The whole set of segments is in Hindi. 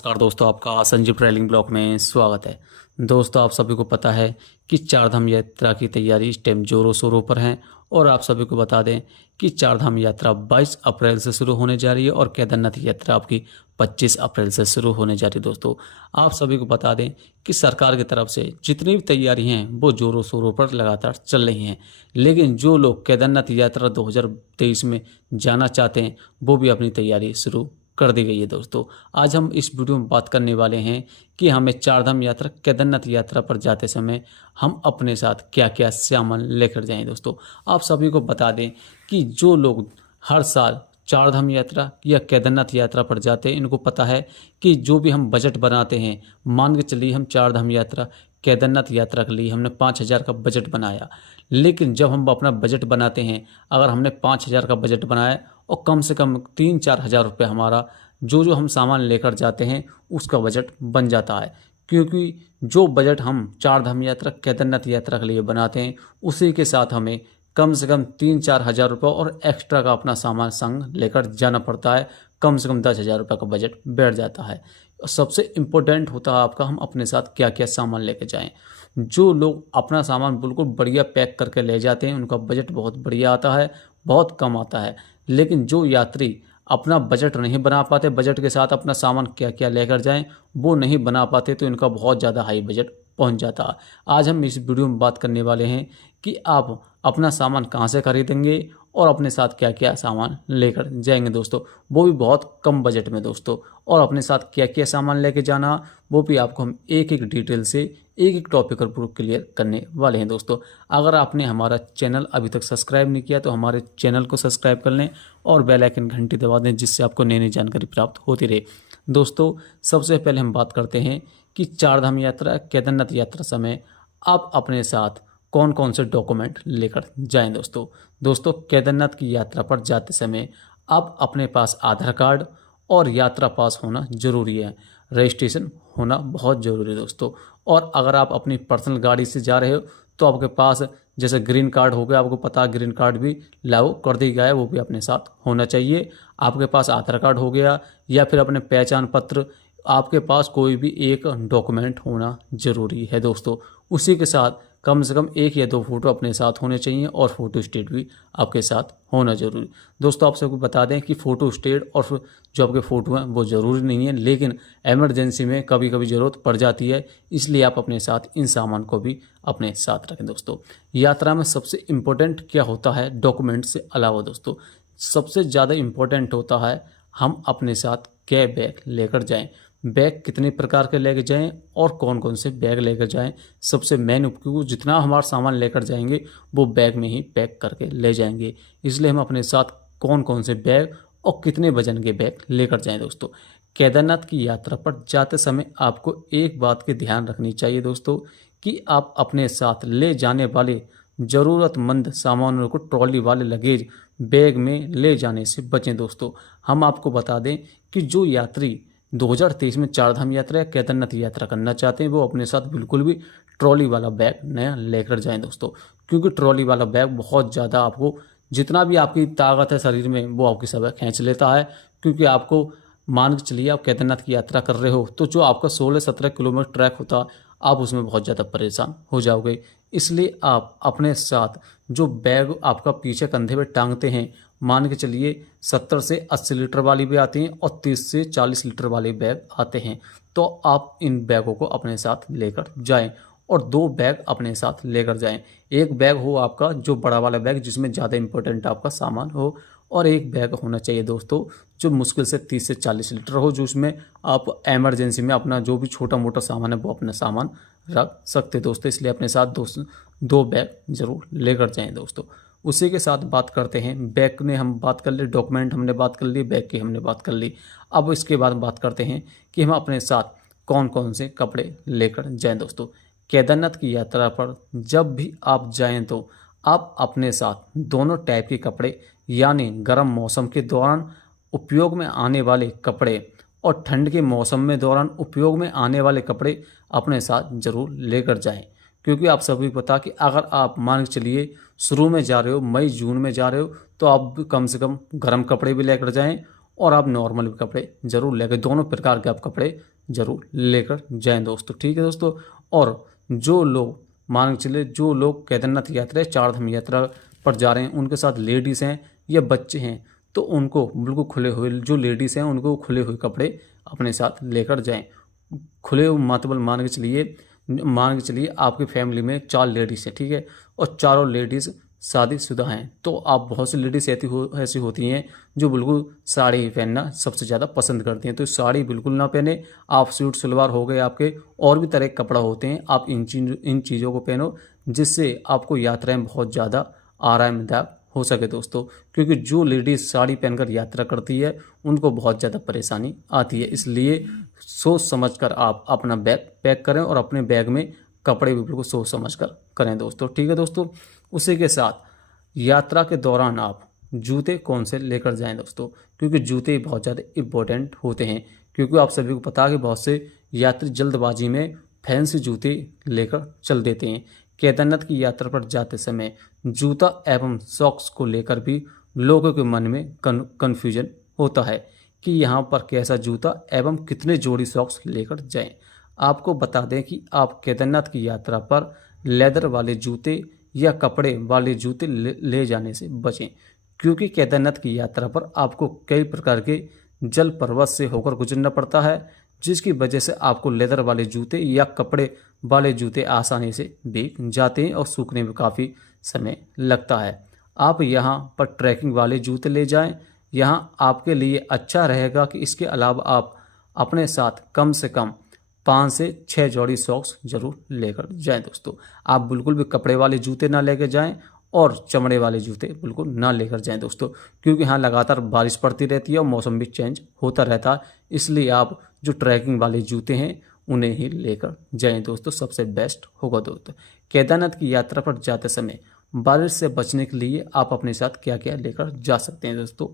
नमस्कार दोस्तों, आपका संजीव ट्रैवलिंग ब्लॉग में स्वागत है। दोस्तों, आप सभी को पता है कि चारधाम यात्रा की तैयारी इस टाइम जोरों शोरों पर है। और आप सभी को बता दें कि चारधाम यात्रा 22 अप्रैल से शुरू होने जा रही है और केदारनाथ यात्रा आपकी 25 अप्रैल से शुरू होने जा रही है। दोस्तों, आप सभी को बता दें कि सरकार की तरफ से जितनी भी तैयारी हैं वो जोरों शोरों पर लगातार चल रही हैं। लेकिन जो लोग केदारनाथ यात्रा 2023 में जाना चाहते हैं वो भी अपनी तैयारी शुरू कर दी गई है। दोस्तों, आज हम इस वीडियो में बात करने वाले हैं कि हमें चारधाम यात्रा केदारनाथ यात्रा पर जाते समय हम अपने साथ क्या क्या सामान लेकर जाएं। दोस्तों, आप सभी को बता दें कि जो लोग हर साल चारधाम यात्रा या केदारनाथ यात्रा पर जाते हैं, इनको पता है कि जो भी हम बजट बनाते हैं, मान के चलिए हम चारधाम यात्रा केदारनाथ यात्रा के लिए हमने 5,000 का बजट बनाया। लेकिन जब हम अपना बजट बनाते हैं, अगर हमने 5,000 का बजट बनाया और कम से कम 3-4 हज़ार रुपये हमारा जो हम सामान लेकर जाते हैं उसका बजट बन जाता है। क्योंकि जो बजट हम चारधाम यात्रा केदारनाथ यात्रा के लिए बनाते हैं उसी के साथ हमें कम से कम 3-4 हज़ार रुपये और एक्स्ट्रा का अपना सामान संग लेकर जाना पड़ता है। कम से कम 10,000 रुपये का बजट बैठ जाता है। और सबसे इम्पोर्टेंट होता है आपका हम अपने साथ क्या क्या सामान लेकर जाएं। जो लोग अपना सामान बिल्कुल बढ़िया पैक करके ले जाते हैं उनका बजट बहुत बढ़िया आता है, बहुत कम आता है। लेकिन जो यात्री अपना बजट नहीं बना पाते, बजट के साथ अपना सामान क्या क्या लेकर जाएं वो नहीं बना पाते, तो इनका बहुत ज़्यादा हाई बजट पहुंच जाता है। आज हम इस वीडियो में बात करने वाले हैं कि आप अपना सामान कहां से खरीदेंगे और अपने साथ क्या क्या सामान लेकर जाएंगे। दोस्तों, वो भी बहुत कम बजट में। दोस्तों, और अपने साथ क्या क्या सामान लेके जाना वो भी आपको हम एक एक डिटेल से एक एक टॉपिक पर पूरा क्लियर करने वाले हैं। दोस्तों, अगर आपने हमारा चैनल अभी तक सब्सक्राइब नहीं किया तो हमारे चैनल को सब्सक्राइब कर लें और बेल आइकन घंटी दबा दें, जिससे आपको नई नई जानकारी प्राप्त होती रहे। दोस्तों, सबसे पहले हम बात करते हैं कि चारधाम यात्रा केदारनाथ यात्रा समय आप अपने साथ कौन कौन से डॉक्यूमेंट लेकर जाएं। दोस्तों, केदारनाथ की यात्रा पर जाते समय आप अपने पास आधार कार्ड और यात्रा पास होना जरूरी है। रजिस्ट्रेशन होना बहुत ज़रूरी है। दोस्तों, और अगर आप अपनी पर्सनल गाड़ी से जा रहे हो तो आपके पास जैसे ग्रीन कार्ड हो गया, आपको पता है ग्रीन कार्ड भी लागू कर दिया गया है, वो भी अपने साथ होना चाहिए। आपके पास आधार कार्ड हो गया या फिर अपने पहचान पत्र, आपके पास कोई भी एक डॉक्यूमेंट होना ज़रूरी है। दोस्तों, उसी के साथ कम से कम 1 या 2 फोटो अपने साथ होने चाहिए और फोटो स्टेट भी आपके साथ होना जरूरी। दोस्तों, आप सबको बता दें कि फ़ोटो स्टेट और जो आपके फ़ोटो हैं वो ज़रूरी नहीं है, लेकिन एमरजेंसी में कभी कभी ज़रूरत पड़ जाती है, इसलिए आप अपने साथ इन सामान को भी अपने साथ रखें। दोस्तों, यात्रा में सबसे इम्पोर्टेंट क्या होता है डॉक्यूमेंट से अलावा? दोस्तों, सबसे ज़्यादा इम्पोर्टेंट होता है हम अपने साथ क्या बैग लेकर जाएं, बैग कितने प्रकार के लेकर जाएं और कौन कौन से बैग लेकर जाएं। सबसे मेन उपयोग जितना हमारा सामान लेकर जाएंगे वो बैग में ही पैक करके ले जाएंगे, इसलिए हम अपने साथ कौन कौन से बैग और कितने वजन के बैग लेकर जाएं। दोस्तों, केदारनाथ की यात्रा पर जाते समय आपको एक बात की ध्यान रखनी चाहिए दोस्तों, कि आप अपने साथ ले जाने वाले ज़रूरतमंद सामानों को ट्रॉली वाले लगेज बैग में ले जाने से बचें। दोस्तों, हम आपको बता दें कि जो यात्री 2023 में चारधाम यात्रा या केदारनाथ यात्रा करना चाहते हैं वो अपने साथ बिल्कुल भी ट्रॉली वाला बैग नया लेकर जाएं। दोस्तों, क्योंकि ट्रॉली वाला बैग बहुत ज़्यादा आपको जितना भी आपकी ताकत है शरीर में वो आपकी सब खींच लेता है। क्योंकि आपको मान के चलिए आप केदारनाथ की यात्रा कर रहे हो तो जो आपका 16-17 किलोमीटर ट्रैक होता आप उसमें बहुत ज़्यादा परेशान हो जाओगे। इसलिए आप अपने साथ जो बैग आपका पीछे कंधे पे टांगते हैं, मान के चलिए 70 से 80 लीटर वाली भी आती हैं और 30 से 40 लीटर वाले बैग आते हैं, तो आप इन बैगों को अपने साथ लेकर जाएं और 2 बैग अपने साथ लेकर जाएं। एक बैग हो आपका जो बड़ा वाला बैग जिसमें ज़्यादा इंपॉर्टेंट आपका सामान हो, और एक बैग होना चाहिए दोस्तों जो मुश्किल से 30 से 40 लीटर हो, जो उसमें आप एमरजेंसी में अपना जो भी छोटा मोटा सामान है वो अपना सामान रख सकते दोस्तों। इसलिए अपने साथ 2 बैग जरूर लेकर जाएं। दोस्तों, उसी के साथ बात करते हैं बैग में हम बात कर ली, डॉक्यूमेंट हमने बात कर ली, बैग की हमने बात कर ली। अब इसके बाद बात करते हैं कि हम अपने साथ कौन कौन से कपड़े लेकर जाएं। दोस्तों, केदारनाथ की यात्रा पर जब भी आप जाएं तो आप अपने साथ दोनों टाइप के कपड़े, यानी गर्म मौसम के दौरान उपयोग में आने वाले कपड़े और ठंड के मौसम में दौरान उपयोग में आने वाले कपड़े अपने साथ जरूर लेकर जाएं। क्योंकि आप सभी को पता कि अगर आप मान के चलिए शुरू में जा रहे हो, मई जून में जा रहे हो, तो आप कम से कम गर्म कपड़े भी लेकर जाएं और आप नॉर्मल भी कपड़े ज़रूर लेकर, दोनों प्रकार के आप कपड़े ज़रूर लेकर जाएं दोस्तों। ठीक है दोस्तों। और जो लोग मान के चले, जो लोग केदारनाथ यात्रा चार धाम यात्रा पर जा रहे हैं, उनके साथ लेडीज़ हैं या बच्चे हैं, तो उनको बिल्कुल खुले हुए, जो लेडीज़ हैं उनको खुले हुए कपड़े अपने साथ लेकर जाएं। खुले हुए मतलब मान के चलिए आपकी फैमिली में 4 लेडीज़ हैं, ठीक है, और चारों लेडीज़ शादीशुदा हैं, तो आप बहुत सी लेडीज़ ऐसी होती हैं जो बिल्कुल साड़ी ही पहनना सबसे ज़्यादा पसंद करती हैं, तो साड़ी बिल्कुल ना पहने। आप सूट सलवार हो गए, आपके और भी तरह के कपड़ा होते हैं, आप इन चीज़ों को पहनो जिससे आपको यात्राएं बहुत ज़्यादा आरामदायक हो सके दोस्तों। क्योंकि जो लेडीज़ साड़ी पहनकर यात्रा करती है उनको बहुत ज़्यादा परेशानी आती है, इसलिए सोच समझकर आप अपना बैग पैक करें और अपने बैग में कपड़े भी बिल्कुल सोच समझकर करें दोस्तों। ठीक है दोस्तों। उसी के साथ यात्रा के दौरान आप जूते कौन से लेकर जाएं दोस्तों, क्योंकि जूते बहुत ज़्यादा इम्पोर्टेंट होते हैं। क्योंकि आप सभी को पता है कि बहुत से यात्री जल्दबाजी में फैंसी जूते लेकर चल देते हैं। केदारनाथ की यात्रा पर जाते समय जूता एवं सॉक्स को लेकर भी लोगों के मन में कन्फ्यूजन होता है कि यहाँ पर कैसा जूता एवं कितने जोड़ी सॉक्स लेकर जाएं। आपको बता दें कि आप केदारनाथ की यात्रा पर लेदर वाले जूते या कपड़े वाले जूते ले जाने से बचें, क्योंकि केदारनाथ की यात्रा पर आपको कई प्रकार के जल पर्वत से होकर गुजरना पड़ता है, जिसकी वजह से आपको लेदर वाले जूते या कपड़े वाले जूते आसानी से भीग जाते हैं और सूखने में काफ़ी समय लगता है। आप यहाँ पर ट्रैकिंग वाले जूते ले जाएं। यहाँ आपके लिए अच्छा रहेगा कि इसके अलावा आप अपने साथ कम से कम 5 से 6 जोड़ी सॉक्स जरूर लेकर जाएं दोस्तों। आप बिल्कुल भी कपड़े वाले जूते ना लेकर जाएं और चमड़े वाले जूते बिल्कुल ना लेकर जाएं दोस्तों, क्योंकि यहाँ लगातार बारिश पड़ती रहती है और मौसम भी चेंज होता रहता है, इसलिए आप जो ट्रैकिंग वाले जूते हैं उन्हें ही लेकर जाएं दोस्तों, सबसे बेस्ट होगा दोस्तों। केदारनाथ की यात्रा पर जाते समय बारिश से बचने के लिए आप अपने साथ क्या क्या लेकर जा सकते हैं दोस्तों।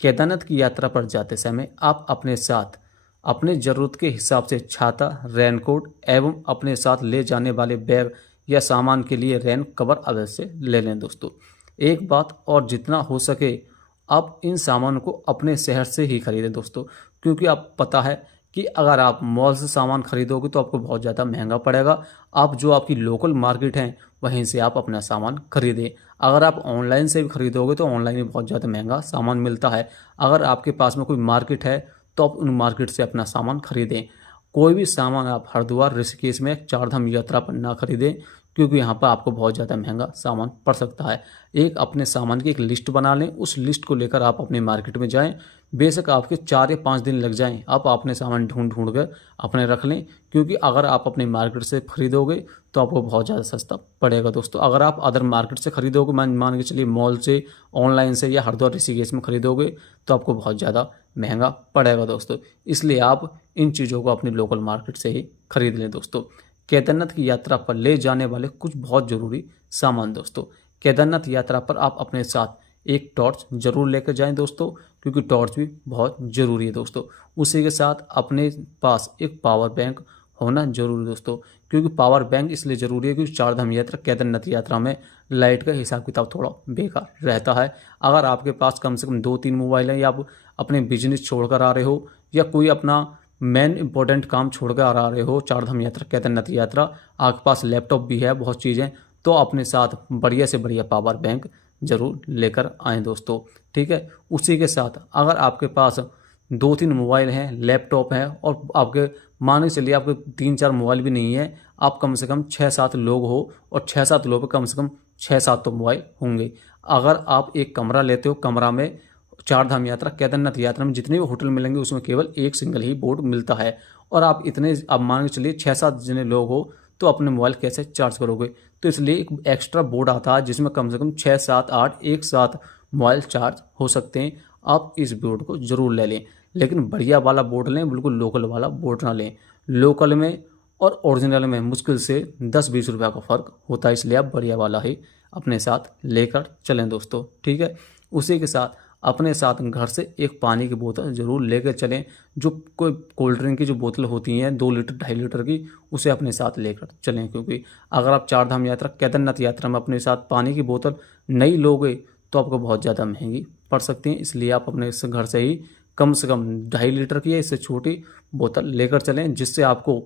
केदारनाथ की यात्रा पर जाते समय आप अपने साथ अपने ज़रूरत के हिसाब से छाता, रेनकोट एवं अपने साथ ले जाने वाले बैग या सामान के लिए रेन कवर अवश्य ले लें दोस्तों। एक बात और, जितना हो सके आप इन सामानों को अपने शहर से ही खरीदें दोस्तों, क्योंकि आप पता है कि अगर आप मॉल से सामान खरीदोगे तो आपको बहुत ज़्यादा महंगा पड़ेगा। आप जो आपकी लोकल मार्केट है वहीं से आप अपना सामान खरीदें। अगर आप ऑनलाइन से भी खरीदोगे तो ऑनलाइन में बहुत ज़्यादा महंगा सामान मिलता है। अगर आपके पास में कोई मार्केट है तो आप उन मार्केट से अपना सामान खरीदें। कोई भी सामान आप हरिद्वार ऋषिकेश में चारधाम यात्रा पर ना खरीदें, क्योंकि यहाँ पर आपको बहुत ज़्यादा महंगा सामान पड़ सकता है। एक अपने सामान की एक लिस्ट बना लें, उस लिस्ट को लेकर आप अपने मार्केट में जाएं। बेशक आपके 4 या 5 दिन लग जाएं, आप अपने सामान ढूंढ कर अपने रख लें, क्योंकि अगर आप अपने मार्केट से खरीदोगे तो आपको बहुत ज़्यादा सस्ता पड़ेगा दोस्तों। अगर आप अदर मार्केट से खरीदोगे, मान के चलिए मॉल से, ऑनलाइन से या हरिद्वार ऋषिकेश में खरीदोगे तो आपको बहुत ज़्यादा महंगा पड़ेगा दोस्तों। इसलिए आप इन चीज़ों को अपनी लोकल मार्केट से ही खरीद लें दोस्तों। केदारनाथ की यात्रा पर ले जाने वाले कुछ बहुत ज़रूरी सामान दोस्तों। केदारनाथ यात्रा पर आप अपने साथ एक टॉर्च जरूर लेकर जाएं दोस्तों, क्योंकि टॉर्च भी बहुत ज़रूरी है दोस्तों। उसी के साथ अपने पास एक पावर बैंक होना जरूरी है दोस्तों, क्योंकि पावर बैंक इसलिए ज़रूरी है क्योंकि चारधाम यात्रा केदारनाथ यात्रा में लाइट का हिसाब किताब थोड़ा बेकार रहता है। अगर आपके पास कम से कम 2-3 मोबाइल हैं, या आप अपने बिजनेस छोड़कर आ रहे हो या कोई अपना मेन इंपॉर्टेंट काम छोड़कर आ रहे हो चारधाम यात्रा केदारनाथ यात्रा, आपके पास लैपटॉप भी है, बहुत चीज़ें, तो अपने साथ बढ़िया से बढ़िया पावर बैंक जरूर लेकर आएँ दोस्तों। ठीक है। उसी के साथ अगर आपके पास 2-3 मोबाइल हैं, लैपटॉप है और आपके मान के चलिए आपके 3-4 मोबाइल भी नहीं है, आप कम से कम 6-7 लोग हो और 6-7 लोग कम से कम 6-7 तो मोबाइल होंगे। अगर आप एक कमरा लेते हो, कमरा में चारधाम यात्रा केदारनाथ यात्रा में जितने भी होटल मिलेंगे उसमें केवल एक सिंगल ही बोर्ड मिलता है, और आप मान के चलिए 6-7 जितने लोग हो तो अपने मोबाइल कैसे चार्ज करोगे। तो इसलिए एक एक्स्ट्रा बोर्ड आता है जिसमें कम से कम 6-7-8 एक साथ मोबाइल चार्ज हो सकते हैं। आप इस बोर्ड को ज़रूर ले लें, लेकिन बढ़िया वाला बोर्ड लें, बिल्कुल लोकल वाला बोर्ड ना लें। लोकल में और ओरिजिनल में मुश्किल से 10-20 रुपये का फ़र्क होता है, इसलिए आप बढ़िया वाला ही अपने साथ लेकर चलें दोस्तों। ठीक है। उसी के साथ अपने साथ घर से एक पानी की बोतल ज़रूर लेकर चलें। जो कोई कोल्ड ड्रिंक की जो बोतल होती हैं 2 लीटर 2.5 लीटर की, उसे अपने साथ लेकर चलें, क्योंकि अगर आप चारधाम यात्रा केदारनाथ यात्रा में अपने साथ पानी की बोतल नहीं लोगे तो आपको बहुत ज़्यादा महंगी पड़ सकती हैं। इसलिए आप अपने घर से ही कम से कम 2.5 लीटर की या इससे छोटी बोतल लेकर चलें, जिससे आपको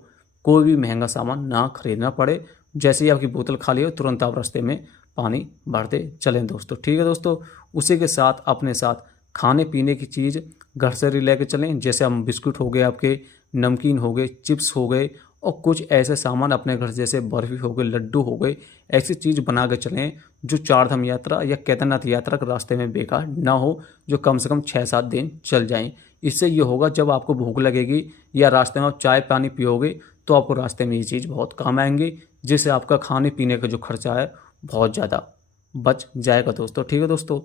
कोई भी महंगा सामान ना खरीदना पड़े। जैसे ही आपकी बोतल खाली हो तुरंत आप रास्ते में पानी भरते चलें दोस्तों। ठीक है दोस्तों, उसी के साथ अपने साथ खाने पीने की चीज़ घर से ही लेकर चलें। जैसे हम बिस्कुट हो गए, आपके नमकीन हो गए, चिप्स हो गए, और कुछ ऐसे सामान अपने घर जैसे बर्फ़ी हो गए, लड्डू हो गए, ऐसी चीज़ बना के चलें जो चारधाम यात्रा या केदारनाथ यात्रा के रास्ते में बेकार ना हो, जो कम से कम 6-7 दिन चल जाएं। इससे ये होगा जब आपको भूख लगेगी या रास्ते में आप चाय पानी पियोगे तो आपको रास्ते में ये चीज़ बहुत काम आएंगी, जिससे आपका खाने पीने का जो खर्चा है बहुत ज़्यादा बच जाएगा दोस्तों। ठीक है दोस्तों,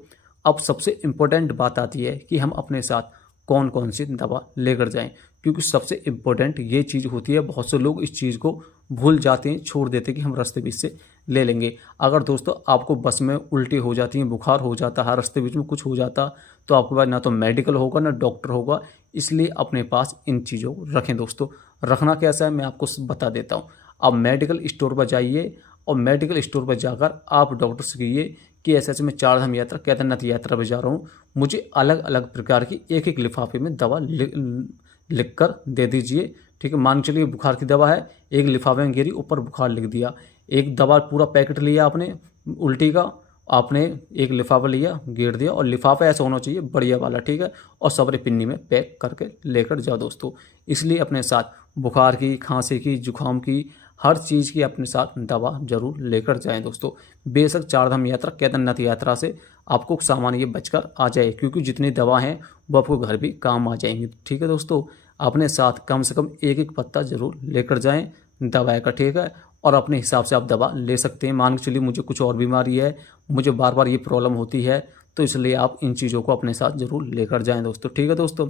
अब सबसे इम्पोर्टेंट बात आती है कि हम अपने साथ कौन कौन सी दवा लेकर जाएं, क्योंकि सबसे इम्पोर्टेंट ये चीज़ होती है। बहुत से लोग इस चीज़ को भूल जाते हैं, छोड़ देते हैं कि हम रास्ते बीच से ले लेंगे। अगर दोस्तों आपको बस में उल्टी हो जाती है, बुखार हो जाता है, रास्ते बीच में कुछ हो जाता, तो आपके पास ना तो मेडिकल होगा ना डॉक्टर होगा। इसलिए अपने पास इन चीज़ों को रखें दोस्तों। रखना कैसा है मैं आपको बता देता हूँ। आप मेडिकल स्टोर पर जाइए और मेडिकल स्टोर पर जाकर आप डॉक्टर से कहिए कि ऐसे मैं चारधाम यात्रा केदारनाथ यात्रा पर जा रहा हूँ, मुझे अलग अलग प्रकार की एक एक लिफाफे में दवा लिख कर दे दीजिए। ठीक है, मान चलिए बुखार की दवा है, एक लिफाफे में गिरी, ऊपर बुखार लिख दिया। एक दवा पूरा पैकेट लिया आपने उल्टी का, आपने एक लिफाफा लिया, गिर दिया, और लिफाफा ऐसा होना चाहिए बढ़िया वाला। ठीक है, और सबरे पिन्नी में पैक करके लेकर जाओ दोस्तों। इसलिए अपने साथ बुखार की, खांसी की, जुकाम की, हर चीज़ की अपने साथ दवा जरूर लेकर जाएं दोस्तों। बेशक चारधाम यात्रा केदारनाथ यात्रा से आपको सामान ये बचकर आ जाए, क्योंकि जितनी दवा हैं वो आपको घर भी काम आ जाएंगी। ठीक है दोस्तों, अपने साथ कम से कम एक एक पत्ता जरूर लेकर जाएं दवाई का। ठीक है, और अपने हिसाब से आप दवा ले सकते हैं। मान के चलिए मुझे कुछ और बीमारी है, मुझे बार बार ये प्रॉब्लम होती है, तो इसलिए आप इन चीज़ों को अपने साथ जरूर लेकर जाएं दोस्तों। ठीक है दोस्तों,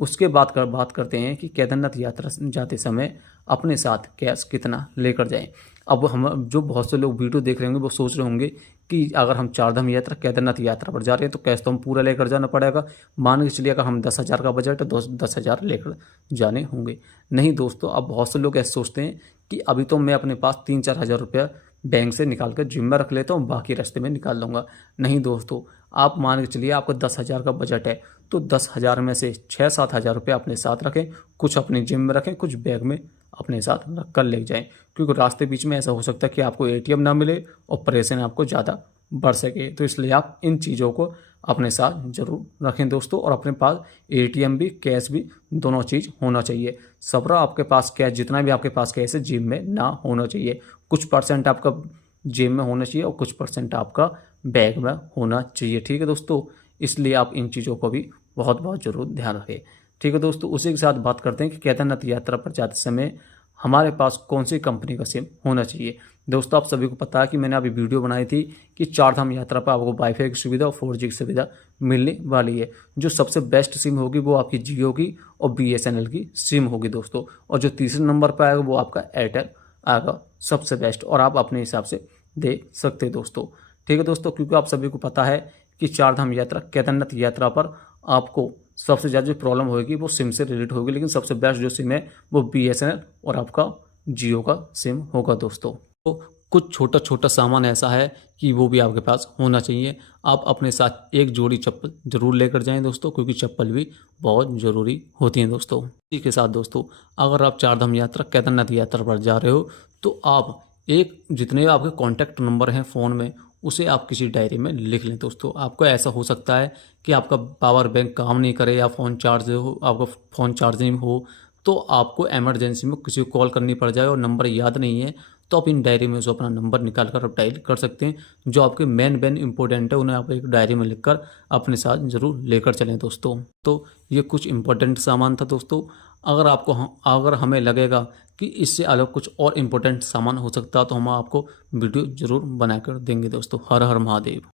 उसके बाद बात करते हैं कि केदारनाथ यात्रा जाते समय अपने साथ कैश कितना लेकर जाएं। अब हम जो बहुत से लोग वीडियो देख रहे होंगे वो सोच रहे होंगे कि अगर हम चारधाम यात्रा केदारनाथ यात्रा पर जा रहे हैं तो कैश तो हम पूरा लेकर जाना पड़ेगा। मान के चलिए अगर हम 10,000 का बजट है तो 10,000 लेकर जाने होंगे। नहीं दोस्तों, अब बहुत से लोग ऐसे सोचते हैं कि अभी तो मैं अपने पास 3-4 हज़ार रुपया बैंक से निकाल कर जिम में रख लेता हूँ, बाकी रास्ते में निकाल लूँगा। नहीं दोस्तों, आप मान के चलिए आपका 10,000 का बजट है तो 10,000 में से 6-7 हज़ार रुपये अपने साथ रखें, कुछ अपनी जिम में रखें, कुछ बैग में अपने साथ रख कर ले जाएं। क्योंकि रास्ते बीच में ऐसा हो सकता है कि आपको एटीएम ना मिले और परेशानी आपको ज़्यादा बढ़ सके, तो इसलिए आप इन चीज़ों को अपने साथ जरूर रखें दोस्तों। और अपने पास एटीएम भी कैश भी दोनों चीज़ होना चाहिए। सबरा आपके पास कैश, जितना भी आपके पास कैश है जेब में ना होना चाहिए। कुछ परसेंट आपका जेब में होना चाहिए और कुछ परसेंट आपका बैग में होना चाहिए। ठीक है दोस्तों, इसलिए आप इन चीज़ों को भी बहुत बहुत जरूर ध्यान रखें। ठीक है दोस्तों, उसी के साथ बात करते हैं कि केदारनाथ यात्रा पर जाते समय हमारे पास कौन सी कंपनी का सिम होना चाहिए। दोस्तों, आप सभी को पता है कि मैंने अभी वीडियो बनाई थी कि चारधाम यात्रा पर आपको वाईफाई की सुविधा और 4G की सुविधा मिलने वाली है। जो सबसे बेस्ट सिम होगी वो आपकी जियो की और BSNL की सिम होगी दोस्तों, और जो तीसरे नंबर पर आएगा वो आपका एयरटेल आएगा सबसे बेस्ट, और आप अपने हिसाब से दे सकते हैं दोस्तों। ठीक है दोस्तों, क्योंकि आप सभी को पता है कि चारधाम यात्रा केदारनाथ यात्रा पर आपको सबसे ज़्यादा जो प्रॉब्लम होगी वो सिम से रिलेटेड होगी, लेकिन सबसे बेस्ट जो सिम है वो BSNL और आपका जियो का सिम होगा दोस्तों। तो कुछ छोटा छोटा सामान ऐसा है कि वो भी आपके पास होना चाहिए। आप अपने साथ एक जोड़ी चप्पल जरूर लेकर जाएं दोस्तों, क्योंकि चप्पल भी बहुत ज़रूरी होती हैं दोस्तों। इसी के साथ दोस्तों, अगर आप चारधाम यात्रा केदारनाथ यात्रा पर जा रहे हो तो आप एक जितने आपके कॉन्टैक्ट नंबर हैं फ़ोन में उसे आप किसी डायरी में लिख लें दोस्तों। आपको ऐसा हो सकता है कि आपका पावर बैंक काम नहीं करे या फ़ोन चार्ज हो, आपका फ़ोन चार्जिंग हो, तो आपको इमरजेंसी में किसी को कॉल करनी पड़ जाए और नंबर याद नहीं है, तो आप इन डायरी में से अपना नंबर निकाल कर आप डायल कर सकते हैं। जो आपके मेन इंपॉर्टेंट है उन्हें आप एक डायरी में लिखकर अपने साथ ज़रूर लेकर चलें दोस्तों। तो ये कुछ इंपॉर्टेंट सामान था दोस्तों। अगर हमें लगेगा कि इससे अलग कुछ और इम्पोर्टेंट सामान हो सकता है तो हम आपको वीडियो ज़रूर बनाकर देंगे दोस्तों। हर हर महादेव।